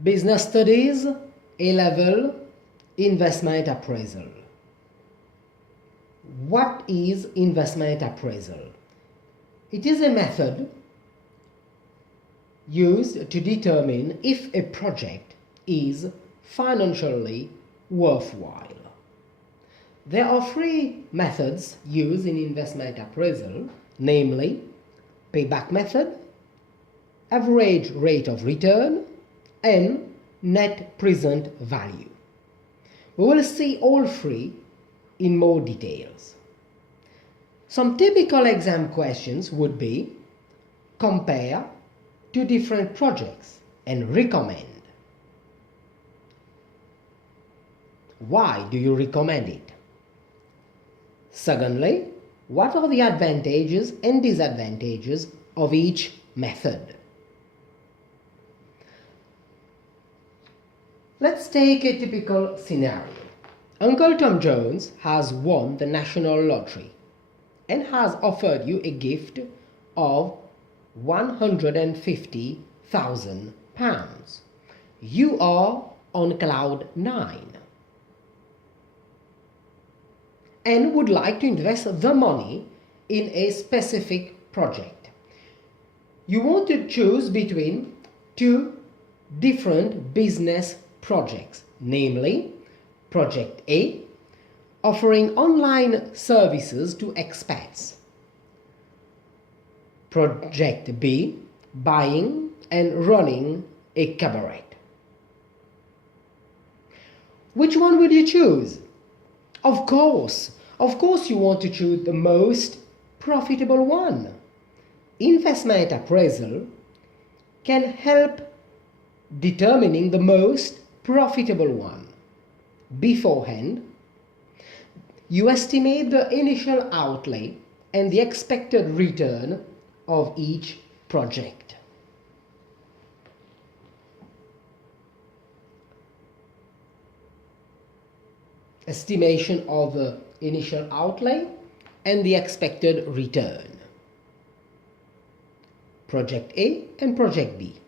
Business Studies A-Level Investment Appraisal. What is investment appraisal? It is a method used to determine if a project is financially worthwhile. There are three methods used in investment appraisal, namely payback method, average rate of return, and net present value. We will see all three in more details. Some typical exam questions would be: compare two different projects and recommend. Why do you recommend it? Secondly, what are the advantages and disadvantages of each method? Let's take a typical scenario. Uncle Tom Jones has won the national lottery and has offered you a gift of £150,000. You are on cloud 9 and would like to invest the money in a specific project. You want to choose between two different business projects, namely Project A, offering online services to expats. Project B, buying and running a cabaret. Which one would you choose? Of course you want to choose the most profitable one. Investment appraisal can help determining the most profitable one. Beforehand, you estimate the initial outlay and the expected return of each project. Estimation of the initial outlay and the expected return. Project A and Project B.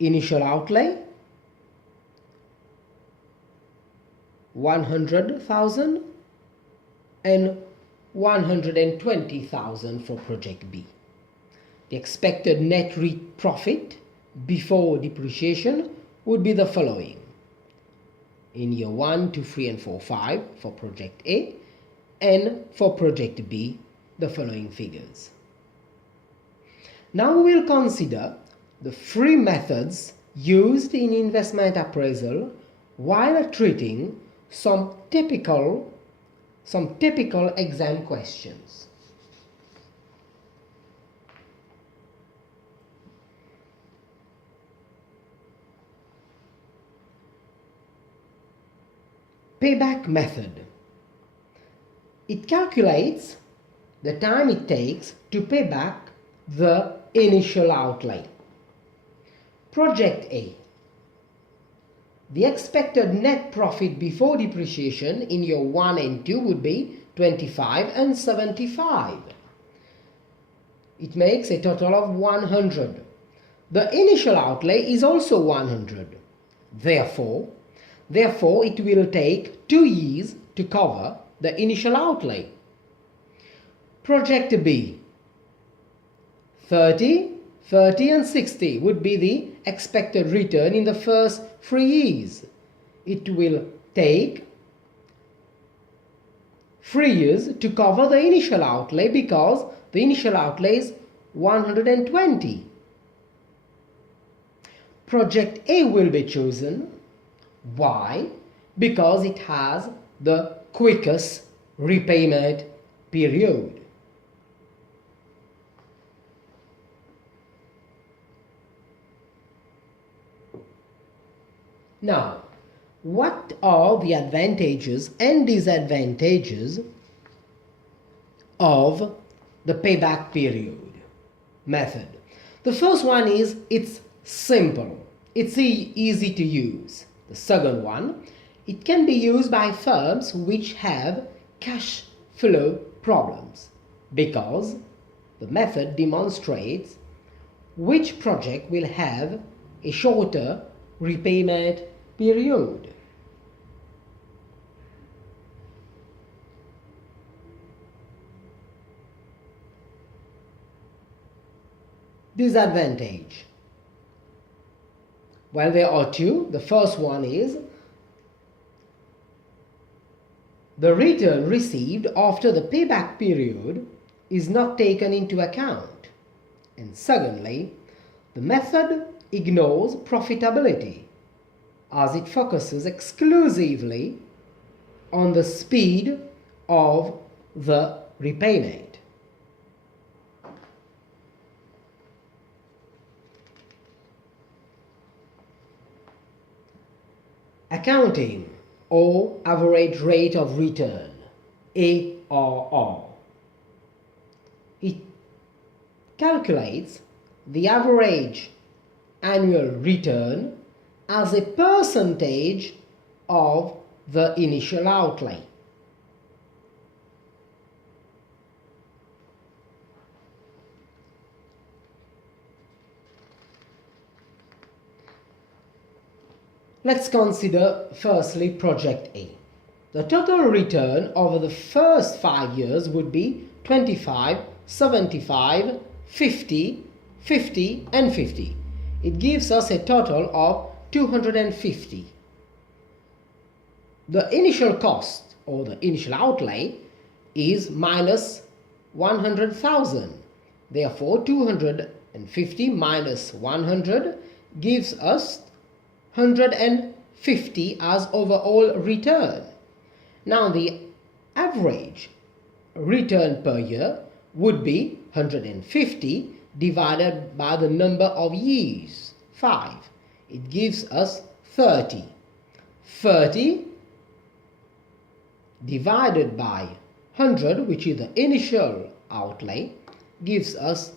Initial outlay 100,000 and 120,000 for Project B. The expected net profit before depreciation would be the following. In year 1, 2, 3 and 4, 5 for Project A, and for Project B the following figures. Now we will consider the three methods used in investment appraisal while treating some typical exam questions. Payback method. It calculates the time it takes to pay back the initial outlay. Project A. The expected net profit before depreciation in year 1 and 2 would be 25 and 75. It makes a total of 100. The initial outlay is also 100. Therefore, it will take 2 years to cover the initial outlay. Project B. 30 and 60 would be the expected return in the first 3 years. It will take 3 years to cover the initial outlay because the initial outlay is 120. Project A will be chosen. Why? Because it has the quickest repayment period. Now, what are the advantages and disadvantages of the payback period method? The first one is it's simple. It's easy to use. The second one, it can be used by firms which have cash flow problems because the method demonstrates which project will have a shorter repayment period. Disadvantage. Well, there are two. The first one is the return received after the payback period is not taken into account. And secondly, the method ignores profitability as it focuses exclusively on the speed of the repayment. Accounting or average rate of return, ARR. It calculates the average annual return as a percentage of the initial outlay. Let's consider firstly project A. The total return over the first 5 years would be 25, 75, 50, 50 and 50. It gives us a total of 250. The initial cost or the initial outlay is minus 100,000. Therefore, 250 minus 100 gives us 150 as overall return. Now the average return per year would be 150 divided by the number of years, 5. It gives us 30. 30 divided by 100, which is the initial outlay, gives us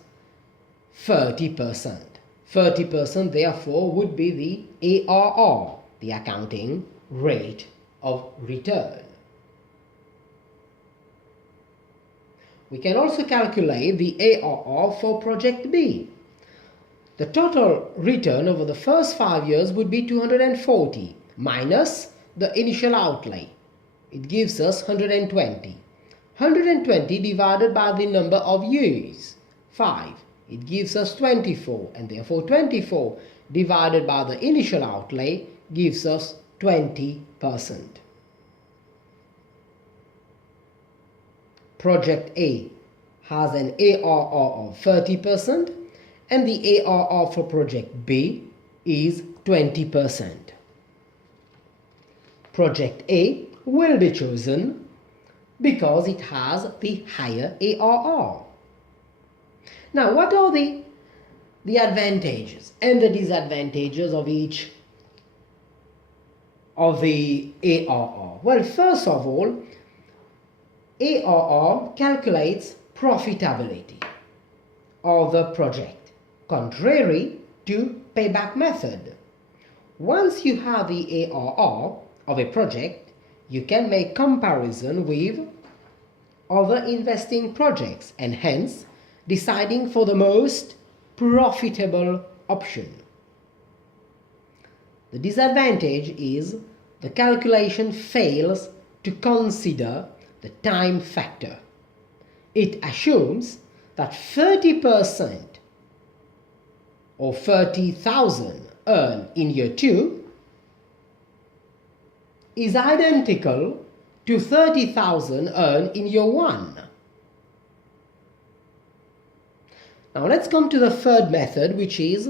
30%. 30% therefore would be the ARR, the accounting rate of return. We can also calculate the ARR for project B. The total return over the first 5 years would be 240 minus the initial outlay. It gives us 120. 120 divided by the number of years, 5. It gives us 24, and therefore 24 divided by the initial outlay gives us 20%. Project A has an ARR of 30% and the ARR for project B is 20%. Project A will be chosen because it has the higher ARR. Now, what are the advantages and the disadvantages of each of the ARR? Well, first of all, ARR calculates profitability of the project, contrary to payback method. Once you have the ARR of a project, you can make comparison with other investing projects and hence deciding for the most profitable option. The disadvantage is the calculation fails to consider the time factor. It assumes that 30% or 30,000 earned in year 2 is identical to 30,000 earned in year 1. Now let's come to the third method, which is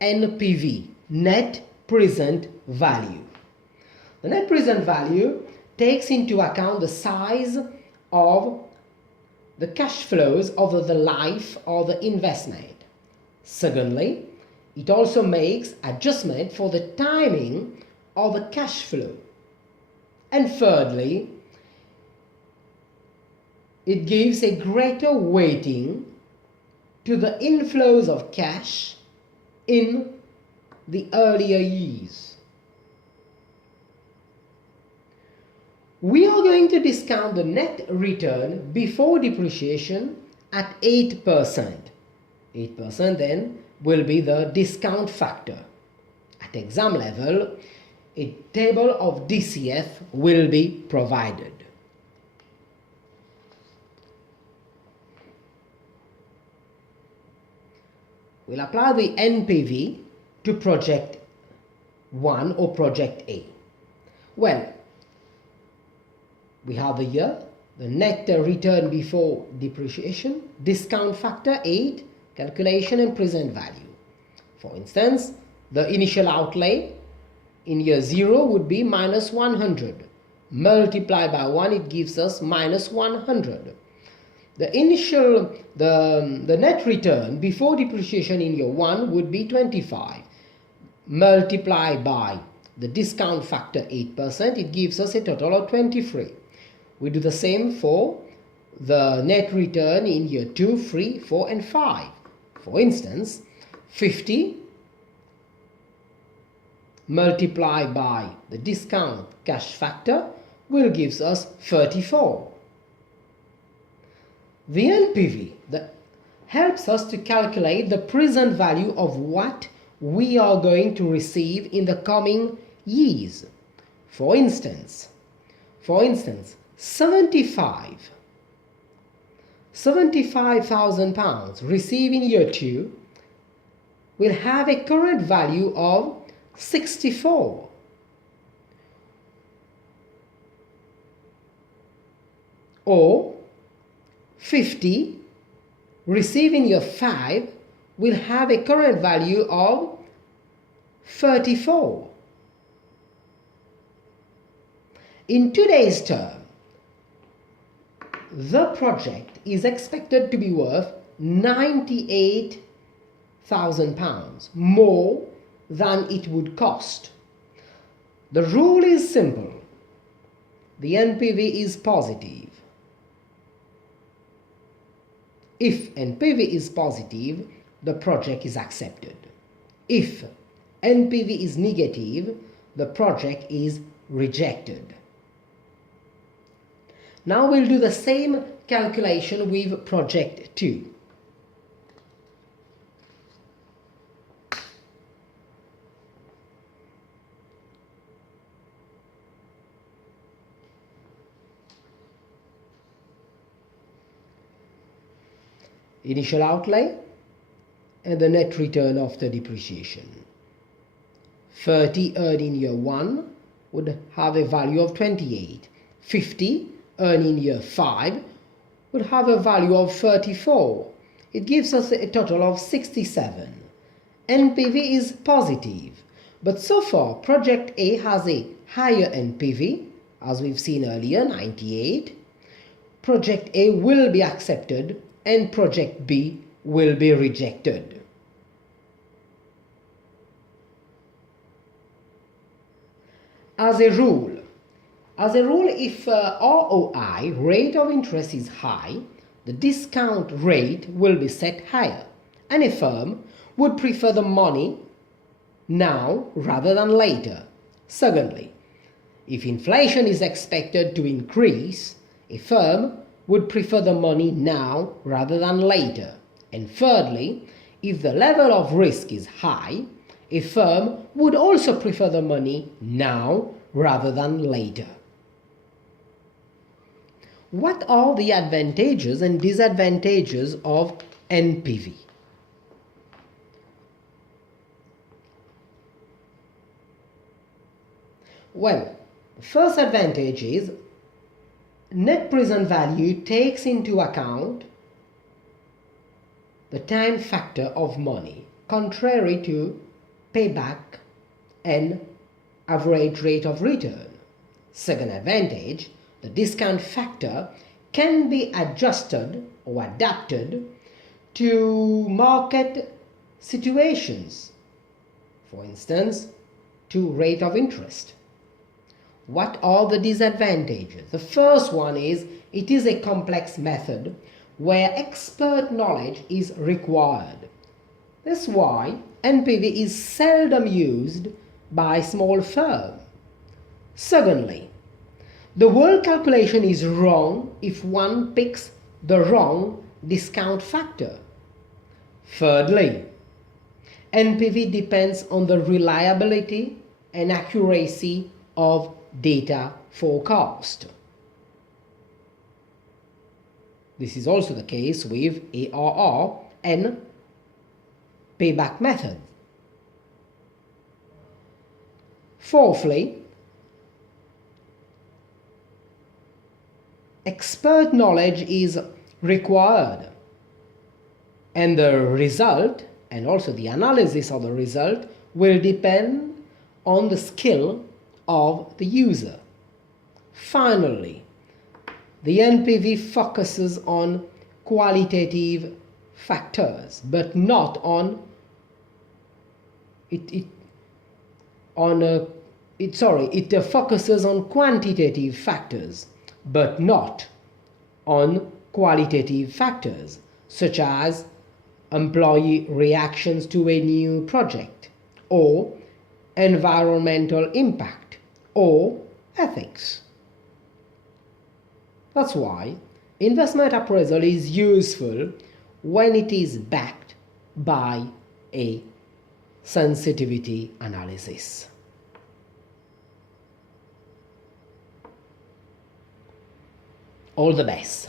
NPV, net present value. The net present value takes into account the size of the cash flows over the life of the investment. Secondly, it also makes adjustment for the timing of the cash flow. And thirdly, it gives a greater weighting to the inflows of cash in the earlier years. We are going to discount the net return before depreciation at 8%. 8% then will be the discount factor. At exam level, a table of DCF will be provided. We'll apply the NPV to project 1 or project A. Well, we have here the net return before depreciation, discount factor 8, calculation and present value. For instance, the initial outlay in year 0 would be minus 100. Multiply by 1, it gives us minus 100. The net return before depreciation in year 1 would be 25. Multiply by the discount factor 8%, it gives us a total of 23. We do the same for the net return in year 2, 3, 4 and 5. For instance, 50 multiplied by the discount cash factor will give us 34. The NPV helps us to calculate the present value of what we are going to receive in the coming years. For instance, 75,000 pounds received in year 2 will have a current value of 64. Or 50 received in year 5 will have a current value of 34. In today's term, the project is expected to be worth £98,000 more than it would cost. The rule is simple. The NPV is positive. If NPV is positive, the project is accepted. If NPV is negative, the project is rejected. Now we'll do the same calculation with project 2. Initial outlay and the net return after depreciation. 30 earned in year 1 would have a value of 28. 50 earned in year 5 would have a value of 34. It gives us a total of 67. NPV is positive, but so far project A has a higher NPV, as we've seen earlier, 98. Project A will be accepted and project B will be rejected. As a rule, if ROI, rate of interest, is high, the discount rate will be set higher, and a firm would prefer the money now rather than later. Secondly, if inflation is expected to increase, a firm would prefer the money now rather than later. And thirdly, if the level of risk is high, a firm would also prefer the money now rather than later. What are the advantages and disadvantages of NPV? Well, the first advantage is net present value takes into account the time factor of money, contrary to payback and average rate of return. Second advantage, the discount factor can be adjusted or adapted to market situations, for instance, to rate of interest. What are the disadvantages? The first one is it is a complex method where expert knowledge is required. That's why NPV is seldom used by small firms. Secondly, the whole calculation is wrong if one picks the wrong discount factor. Thirdly, NPV depends on the reliability and accuracy of data forecast. This is also the case with ARR and payback method. Fourthly, expert knowledge is required, and the result and also the analysis of the result will depend on the skill of the user. Finally, the NPV focuses on qualitative factors, but not on it focuses on quantitative factors, but not on qualitative factors, such as employee reactions to a new project, or environmental impact, or ethics. That's why investment appraisal is useful when it is backed by a sensitivity analysis. All the best.